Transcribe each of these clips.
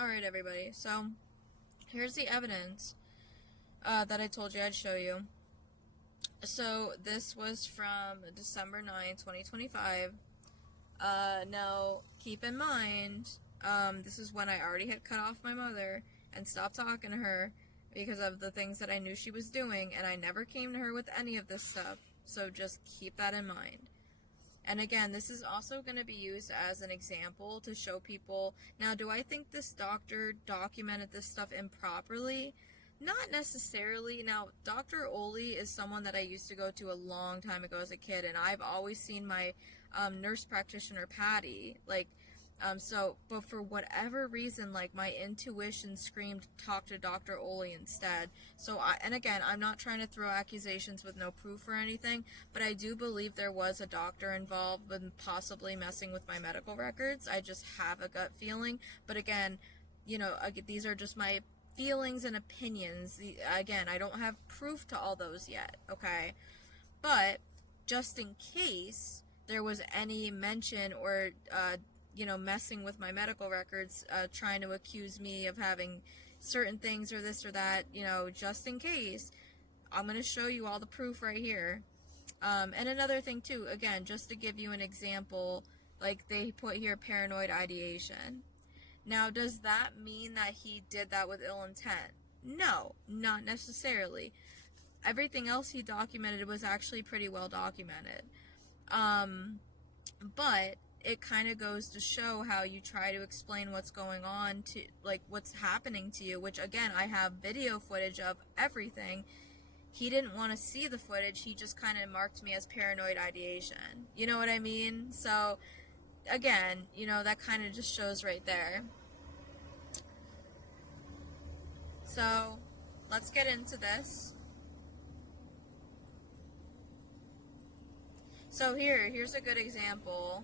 Alright, everybody, so here's the evidence that I told you I'd show you. So this was from December 9th, 2025. Now, keep in mind, this is when I already had cut off my mother and stopped talking to her because of the things that I knew she was doing, and I never came to her with any of this stuff, so just keep that in mind. And again, this is also going to be used as an example to show people. Now, do I think this doctor documented this stuff improperly? Not necessarily. Now, Dr. Oli is someone that I used to go to a long time ago as a kid, and I've always seen my nurse practitioner, Patty, but for whatever reason, my intuition screamed, talk to Dr. Oli instead. And again, I'm not trying to throw accusations with no proof or anything, but I do believe there was a doctor involved with possibly messing with my medical records. I just have a gut feeling. But again, these are just my feelings and opinions. Again, I don't have proof to all those yet, okay? But just in case there was any mention or messing with my medical records, trying to accuse me of having certain things or this or that, just in case, I'm going to show you all the proof right here. And another thing too, again, just to give you an example, they put here paranoid ideation. Now, does that mean that he did that with ill intent? No, not necessarily. Everything else he documented was actually pretty well documented. But it kind of goes to show how you try to explain what's going on to, what's happening to you, which again, I have video footage of everything. He didn't want to see the footage. He just kind of marked me as paranoid ideation. You know what I mean? So, again, that kind of just shows right there. So, let's get into this. So here's a good example.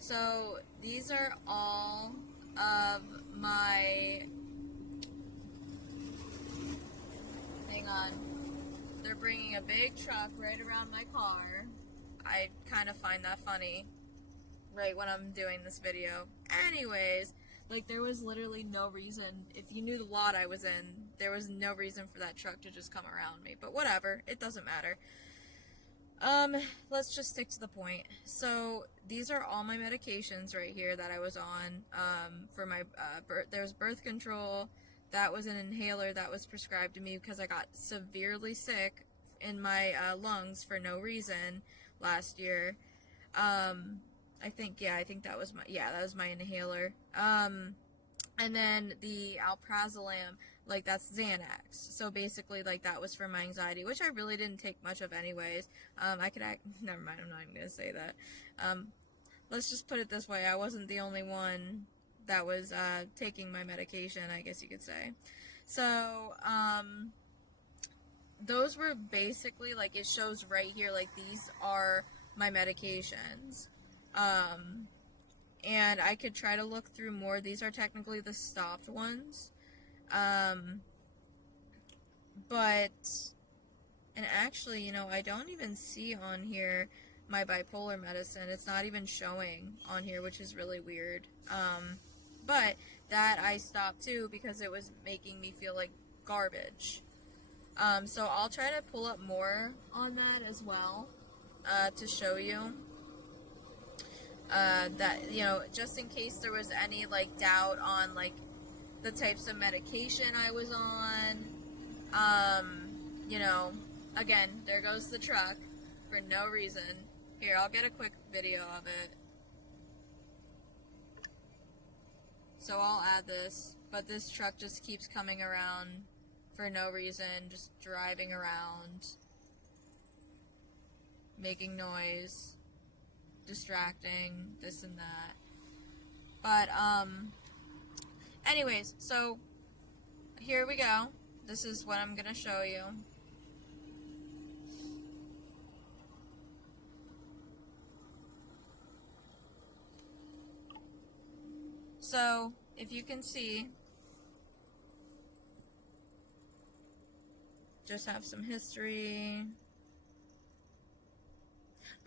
So these are all of my, hang on, they're bringing a big truck right around my car. I kind of find that funny right when I'm doing this video. Anyways, there was literally no reason, if you knew the lot I was in, there was no reason for that truck to just come around me. But whatever, it doesn't matter. Let's just stick to the point. So, these are all my medications right here that I was on, for my, there's birth control. That was an inhaler that was prescribed to me because I got severely sick in my, lungs for no reason last year. I think that was my inhaler. And then the alprazolam, that's Xanax. So basically, that was for my anxiety, which I really didn't take much of anyways. Never mind, I'm not even gonna say that. Let's just put it this way, I wasn't the only one that was, taking my medication, I guess you could say. So, those were basically, it shows right here, these are my medications. And I could try to look through more. These are technically the stopped ones. And actually, I don't even see on here my bipolar medicine. It's not even showing on here, which is really weird. But that I stopped too because it was making me feel like garbage. So I'll try to pull up more on that as well, to show you. That, just in case there was any, doubt on, the types of medication I was on. Again, there goes the truck for no reason. Here, I'll get a quick video of it. So I'll add this, but this truck just keeps coming around for no reason, just driving around, making noise, distracting, this and that. But, anyways, so, here we go. This is what I'm gonna show you. So, if you can see, just have some history.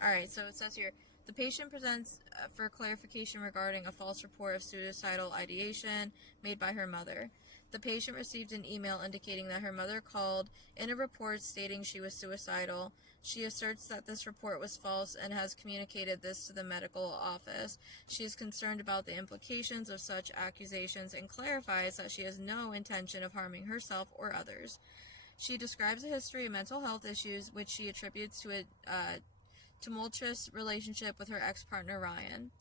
Alright, so it says here, The patient presents for clarification regarding a false report of suicidal ideation made by her mother. The patient received an email indicating that her mother called in a report stating she was suicidal. She asserts that this report was false and has communicated this to the medical office. She is concerned about the implications of such accusations and clarifies that she has no intention of harming herself or others. She describes a history of mental health issues, which she attributes to a tumultuous relationship with her ex-partner Ryan.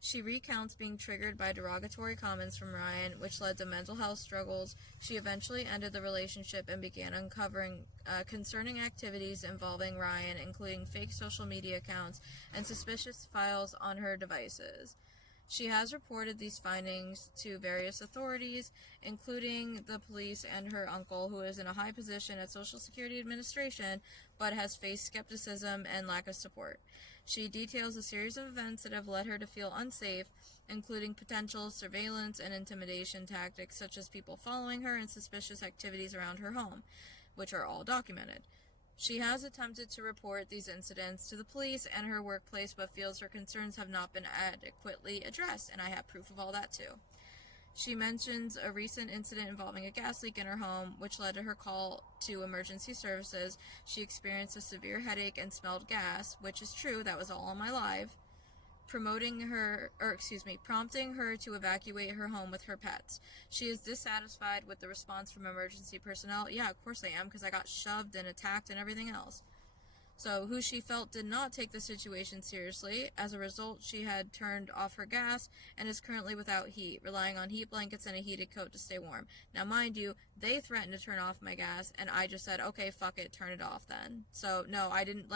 She recounts being triggered by derogatory comments from Ryan, which led to mental health struggles. She eventually ended the relationship and began uncovering concerning activities involving Ryan, including fake social media accounts and suspicious files on her devices. She has reported these findings to various authorities, including the police and her uncle, who is in a high position at Social Security Administration, but has faced skepticism and lack of support. She details a series of events that have led her to feel unsafe, including potential surveillance and intimidation tactics, such as people following her and suspicious activities around her home, which are all documented. She has attempted to report these incidents to the police and her workplace, but feels her concerns have not been adequately addressed, and I have proof of all that too. She mentions a recent incident involving a gas leak in her home, which led to her call to emergency services. She experienced a severe headache and smelled gas, which is true, that was all on my live, prompting her to evacuate her home with her pets. She is dissatisfied with the response from emergency personnel. Yeah, of course I am, because I got shoved and attacked and everything else. So, who she felt did not take the situation seriously. As a result, she had turned off her gas and is currently without heat, relying on heat blankets and a heated coat to stay warm. Now, mind you, they threatened to turn off my gas, and I just said, okay, fuck it, turn it off then. So, no, I didn't,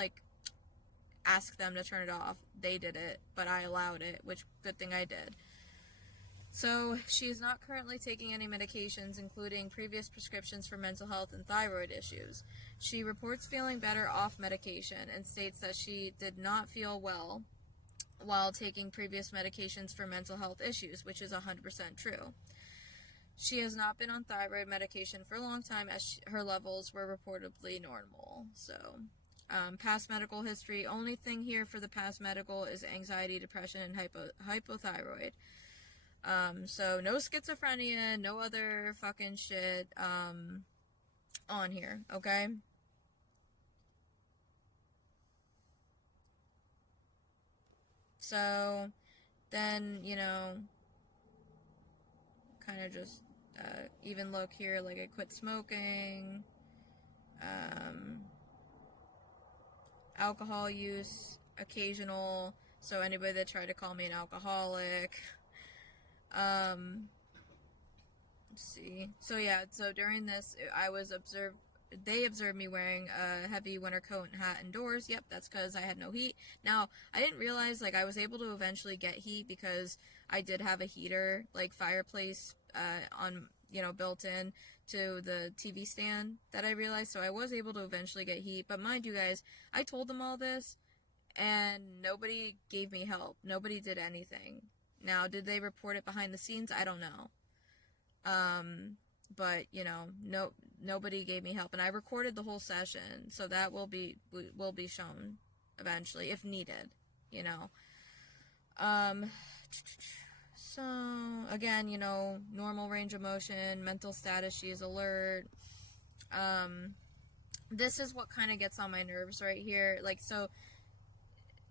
ask them to turn it off. They did it, but I allowed it, which, good thing I did. So, she is not currently taking any medications, including previous prescriptions for mental health and thyroid issues. She reports feeling better off medication and states that she did not feel well while taking previous medications for mental health issues, which is 100% true. She has not been on thyroid medication for a long time, as her levels were reportedly normal. So, past medical history. Only thing here for the past medical is anxiety, depression, and hypothyroid. So no schizophrenia, no other fucking shit, on here, okay? So, then, kind of just, even look here, I quit smoking, alcohol use, occasional, so anybody that tried to call me an alcoholic, let's see. So yeah, so during this, they observed me wearing a heavy winter coat and hat indoors. Yep, that's because I had no heat. Now, I didn't realize, I was able to eventually get heat because I did have a heater, fireplace, built in to the TV stand that I realized, so I was able to eventually get heat. But mind you guys, I told them all this, and nobody gave me help. Nobody did anything. Now, did they report it behind the scenes? I don't know. But, nobody gave me help. And I recorded the whole session, so that will be shown eventually, if needed, So, again, normal range of motion, mental status, she is alert. This is what kind of gets on my nerves right here. So,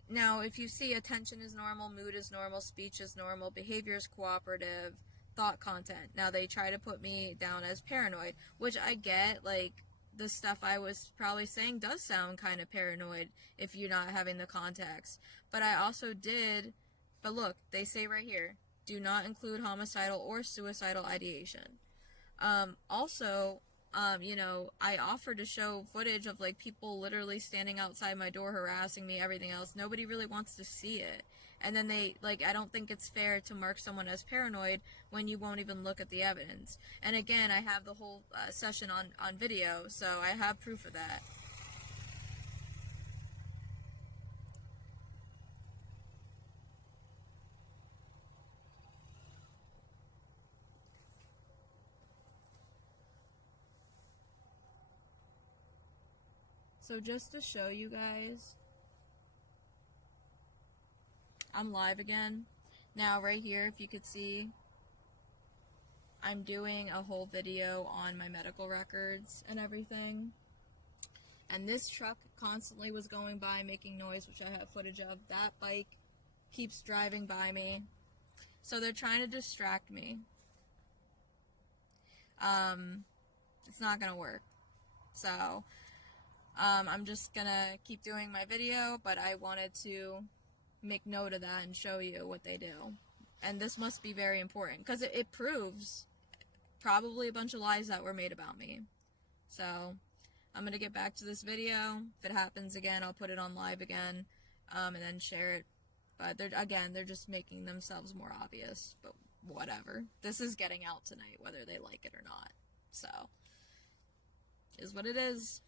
now, if you see attention is normal, mood is normal, speech is normal, behavior is cooperative, thought content. Now, they try to put me down as paranoid, which I get, the stuff I was probably saying does sound kind of paranoid if you're not having the context. But I also did, but look, they say right here, do not include homicidal or suicidal ideation. Also, I offered to show footage of, people literally standing outside my door harassing me, everything else. Nobody really wants to see it. And then they, I don't think it's fair to mark someone as paranoid when you won't even look at the evidence. And again, I have the whole session on video, so I have proof of that. So just to show you guys, I'm live again. Now, right here, if you could see, I'm doing a whole video on my medical records and everything. And this truck constantly was going by making noise, which I have footage of. That bike keeps driving by me. So they're trying to distract me. It's not gonna work. So, I'm just gonna keep doing my video, but I wanted to make note of that and show you what they do. And this must be very important, because it proves probably a bunch of lies that were made about me. So, I'm gonna get back to this video. If it happens again, I'll put it on live again, and then share it. But they're just making themselves more obvious, but whatever. This is getting out tonight, whether they like it or not. So, is what it is.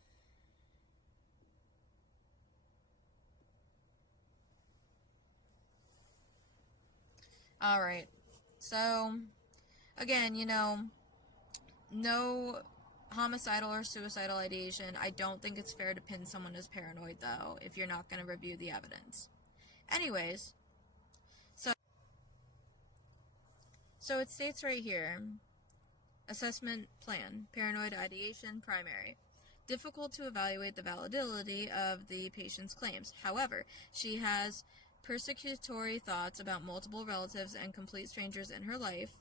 Alright, so, again, no homicidal or suicidal ideation. I don't think it's fair to pin someone as paranoid, though, if you're not going to review the evidence. Anyways, so it states right here, assessment plan, paranoid ideation, primary. Difficult to evaluate the validity of the patient's claims. However, she has persecutory thoughts about multiple relatives and complete strangers in her life.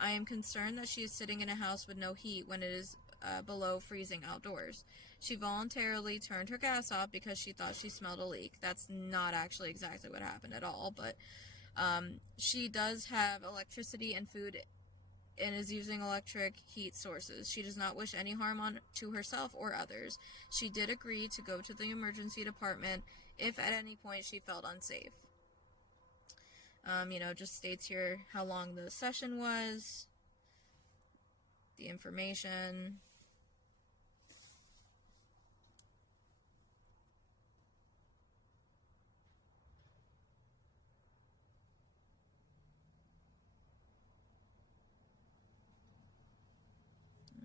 I am concerned that she is sitting in a house with no heat when it is below freezing outdoors. She voluntarily turned her gas off because she thought she smelled a leak. That's not actually exactly what happened at all, but she does have electricity and food and is using electric heat sources. She does not wish any harm to herself or others. She did agree to go to the emergency department if at any point she felt unsafe. Just states here how long the session was, the information.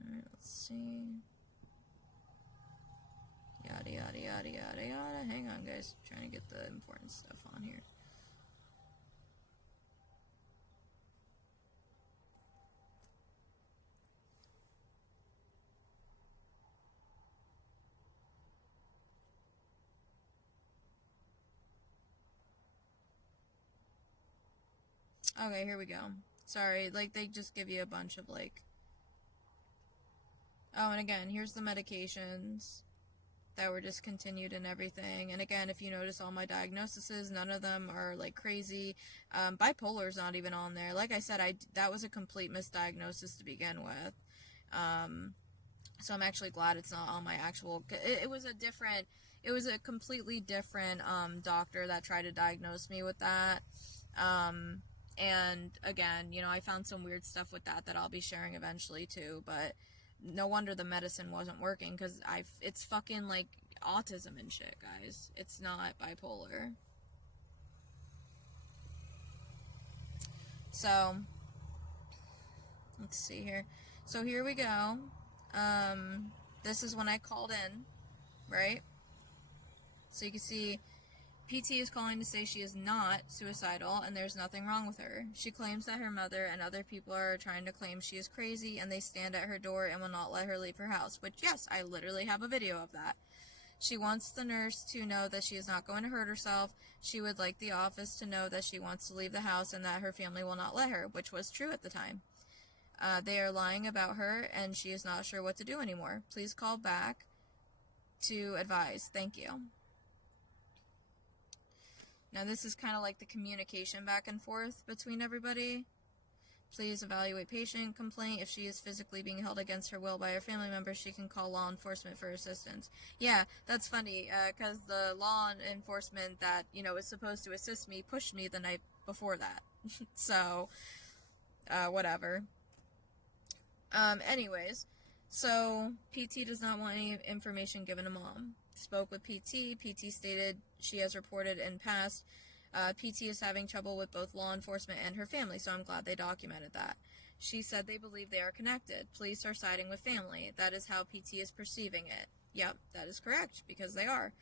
Alright, let's see. Yada, yada, yada, yada, yada. Hang on, guys. I'm trying to get the important stuff on here. Okay, here we go. Sorry, they just give you a bunch of, Oh, and again, here's the medications that were discontinued and everything. And again, if you notice all my diagnoses, none of them are, crazy. Bipolar is not even on there. Like I said, that was a complete misdiagnosis to begin with. So I'm actually glad it's not on my actual... It was a completely different, doctor that tried to diagnose me with that. And again, I found some weird stuff with that I'll be sharing eventually too, but no wonder the medicine wasn't working, because it's fucking autism and shit, guys. It's not bipolar. So, let's see here. So here we go. This is when I called in, right? So you can see PT is calling to say she is not suicidal and there's nothing wrong with her. She claims that her mother and other people are trying to claim she is crazy and they stand at her door and will not let her leave her house, which, yes, I literally have a video of that. She wants the nurse to know that she is not going to hurt herself. She would like the office to know that she wants to leave the house and that her family will not let her, which was true at the time. They are lying about her and she is not sure what to do anymore. Please call back to advise. Thank you. Now this is kind of like the communication back and forth between everybody. Please evaluate patient complaint. If she is physically being held against her will by her family members, she can call law enforcement for assistance. Yeah, that's funny, because the law enforcement that, is supposed to assist me pushed me the night before that. So, whatever. Anyways, so PT does not want any information given to mom. Spoke with PT. PT stated she has reported in past PT is having trouble with both law enforcement and her family, so I'm glad they documented that. She said they believe they are connected. Police are siding with family. That is how PT is perceiving it. Yep, that is correct, because they are.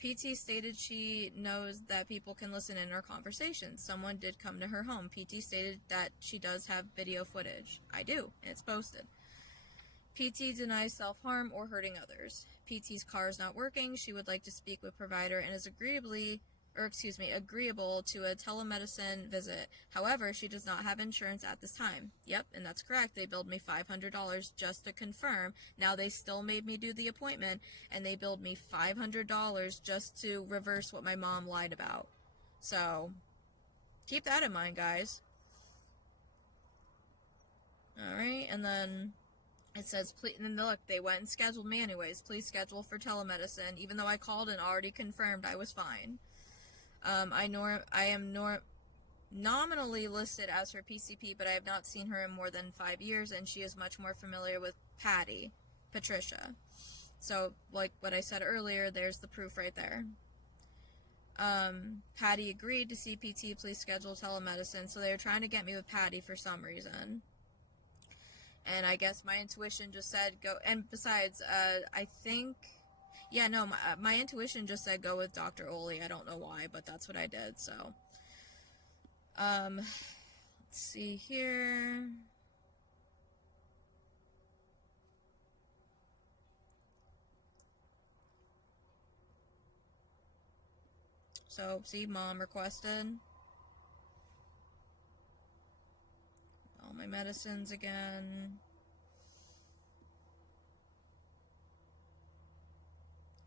PT stated she knows that people can listen in our conversations. Someone did come to her home. PT stated that she does have video footage. I do. It's posted. PT denies self-harm or hurting others. PT's car is not working. She would like to speak with provider and is agreeable to a telemedicine visit. However, she does not have insurance at this time. Yep, and that's correct. They billed me $500 just to confirm. Now they still made me do the appointment, and they billed me $500 just to reverse what my mom lied about. So, keep that in mind, guys. Alright, and then it says, please, and then look, they went and scheduled me anyways. Please schedule for telemedicine, even though I called and already confirmed I was fine. I am nominally listed as her PCP, but I have not seen her in more than 5 years, and she is much more familiar with Patricia. So, like what I said earlier, there's the proof right there. Patty agreed to see PT, please schedule telemedicine, so they were trying to get me with Patty for some reason. And I guess my intuition just said go, and besides, I think... Yeah, no, my intuition just said go with Dr. Oli. I don't know why, but that's what I did, so. Let's see here. So, see, mom requested. All my medicines again.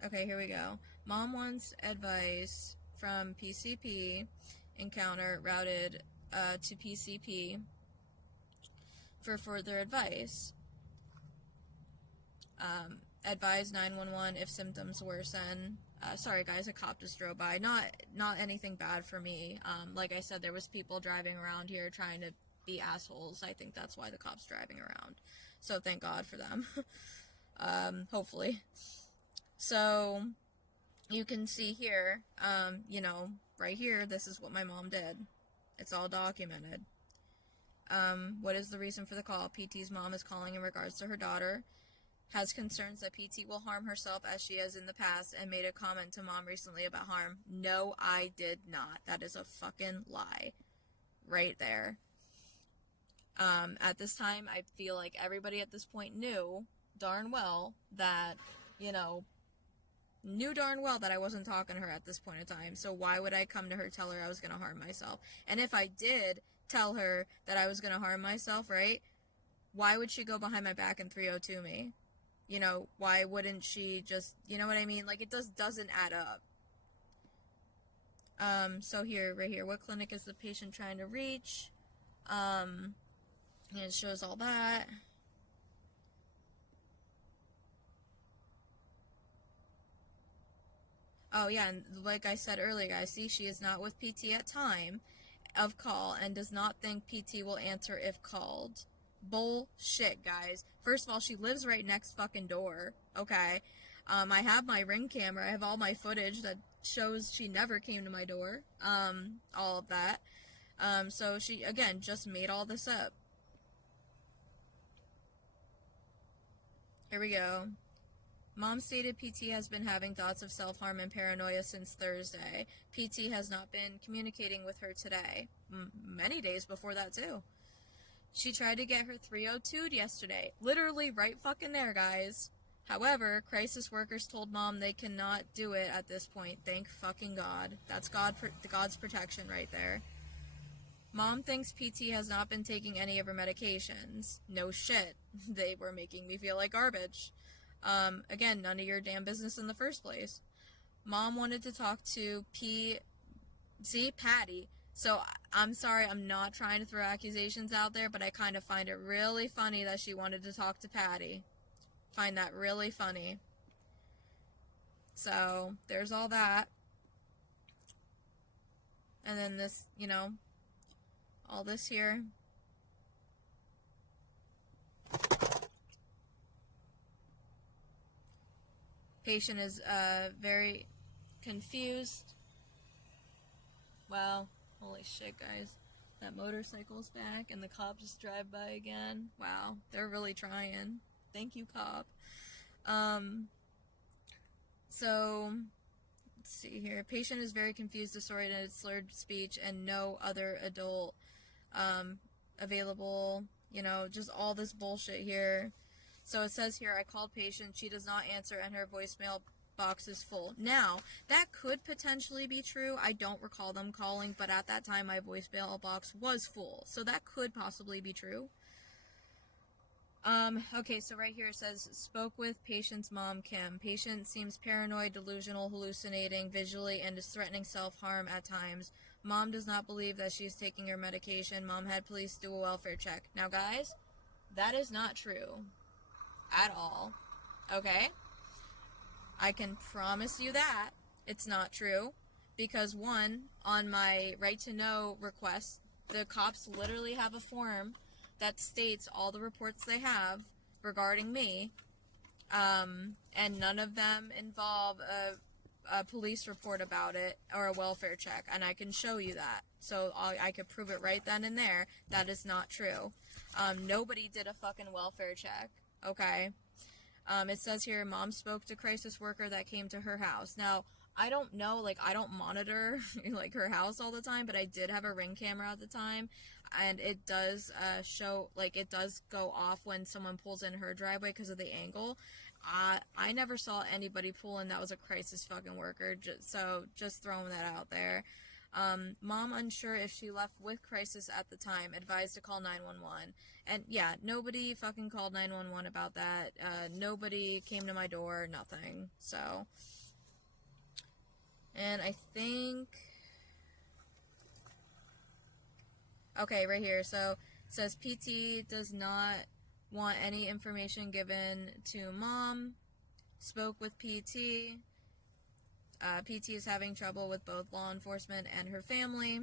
Okay, here we go. Mom wants advice from PCP. Encounter routed to PCP for further advice. Advise 911 if symptoms worsen. Sorry guys, a cop just drove by. Not anything bad for me. Like I said, there was people driving around here trying to be assholes. I think that's why the cop's driving around. So thank God for them. Hopefully. So, you can see here, you know, right here, this is what my mom did. It's all documented. What is the reason for the call? PT's mom is calling in regards to her daughter, has concerns that PT will harm herself as she has in the past, and made a comment to mom recently about harm. No, I did not. That is a fucking lie. Right there. At this time, I feel like everybody at this point knew darn well that, you know, knew darn well that I wasn't talking to her at this point in time, so why would I come to her, tell her I was going to harm myself? And if I did tell her that I was going to harm myself, right, why would she go behind my back and 302 me? You know, why wouldn't she just, you know what I mean? Like, it doesn't add up. So here, right here, what clinic is the patient trying to reach? And it shows all that. Oh, yeah, and like I said earlier, guys, see, she is not with PT at time of call and does not think PT will answer if called. Bullshit, guys. First of all, she lives right next fucking door, okay? I have my Ring camera. I have all my footage that shows she never came to my door. All of that. So she, again, just made all this up. Here we go. Mom stated PT has been having thoughts of self-harm and paranoia since Thursday. PT has not been communicating with her today. Many days before that, too. She tried to get her 302'd yesterday. Literally right fucking there, guys. However, crisis workers told Mom they cannot do it at this point. Thank fucking God. That's God's protection right there. Mom thinks PT has not been taking any of her medications. No shit. They were making me feel like garbage. Again, none of your damn business in the first place. Mom wanted to talk to Patty. So, I'm sorry, I'm not trying to throw accusations out there, but I kind of find it really funny that she wanted to talk to Patty. Find that really funny. So, there's all that. And then this, you know, all this here. Patient is very confused. Wow, holy shit, guys. That motorcycle's back and the cop just drive by again. Wow, they're really trying. Thank you, cop. So, let's see here. Patient is very confused, disoriented, slurred speech, and no other adult available. You know, just all this bullshit here. So it says here, I called patient, she does not answer, and her voicemail box is full. Now, that could potentially be true. I don't recall them calling, but at that time, my voicemail box was full. So that could possibly be true. Okay, so right here it says, spoke with patient's mom, Kim. Patient seems paranoid, delusional, hallucinating visually, and is threatening self-harm at times. Mom does not believe that she's taking her medication. Mom had police do a welfare check. Now, guys, that is not true at all. Okay? I can promise you that it's not true. Because, one, on my right to know request, the cops literally have a form that states all the reports they have regarding me, and none of them involve a police report about it or a welfare check, and I can show you that. So I could prove it right then and there. That is not true. Nobody did a fucking welfare check, okay? It says here, mom spoke to crisis worker that came to her house. Now, I don't know, like, I don't monitor, like, her house all the time, but I did have a Ring camera at the time, and it does show, like, it does go off when someone pulls in her driveway because of the angle. I never saw anybody pull in that was a crisis fucking worker, so just throwing that out there. Mom unsure if she left with crisis at the time, advised to call 911. And yeah, nobody fucking called 911 about that. Nobody came to my door, nothing. So, and I think, okay, right here. So it says PT does not want any information given to mom. Spoke with PT. PT is having trouble with both law enforcement and her family.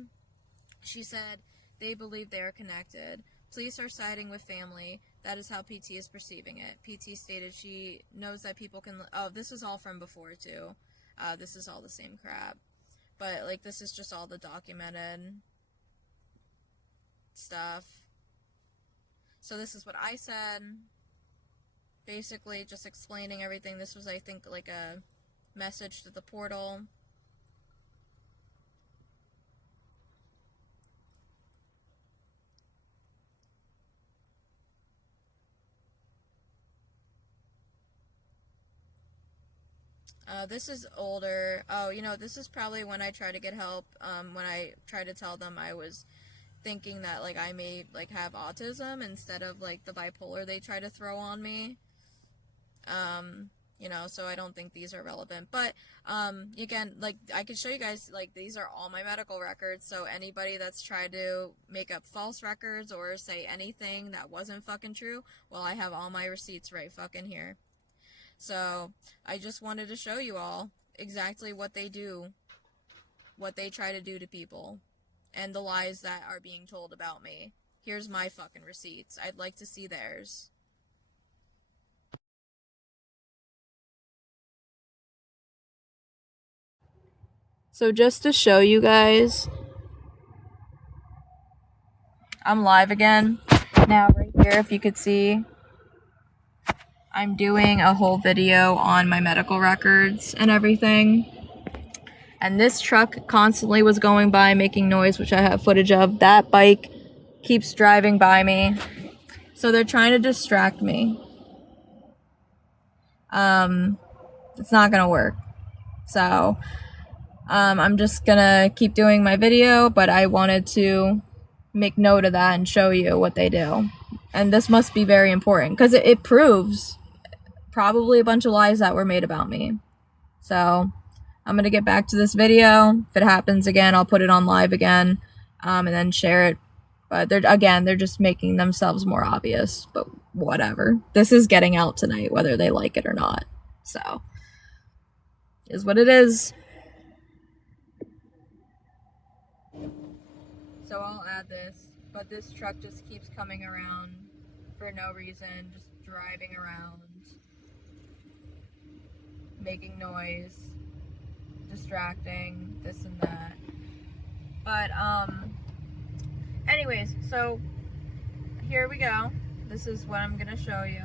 She said they believe they are connected. Police are siding with family. That is how PT is perceiving it. PT stated she knows that people can... Oh, this is all from before, too. This is all the same crap. But, like, this is just all the documented stuff. So this is what I said. Basically, just explaining everything. This was, I think, like a message to the portal. This is older. Oh, you know, this is probably when I try to get help, when I try to tell them I was thinking that, like, I may, like, have autism instead of, like, the bipolar they try to throw on me. You know, so I don't think these are relevant. But, again, like, I can show you guys, like, these are all my medical records, so anybody that's tried to make up false records or say anything that wasn't fucking true, well, I have all my receipts right fucking here. So, I just wanted to show you all exactly what they do, what they try to do to people, and the lies that are being told about me. Here's my fucking receipts. I'd like to see theirs. So just to show you guys, I'm live again. Now right here, if you could see, I'm doing a whole video on my medical records and everything. And this truck constantly was going by making noise, which I have footage of. That bike keeps driving by me. So they're trying to distract me. It's not gonna work. So, I'm just gonna keep doing my video, but I wanted to make note of that and show you what they do. And this must be very important, because it proves probably a bunch of lies that were made about me. So, I'm gonna get back to this video. If it happens again, I'll put it on live again, and then share it. But they're just making themselves more obvious, but whatever. This is getting out tonight, whether they like it or not. So, is what it is. So I'll add this, but this truck just keeps coming around for no reason, just driving around, making noise, distracting, this and that. But, anyways, so here we go. This is what I'm gonna show you.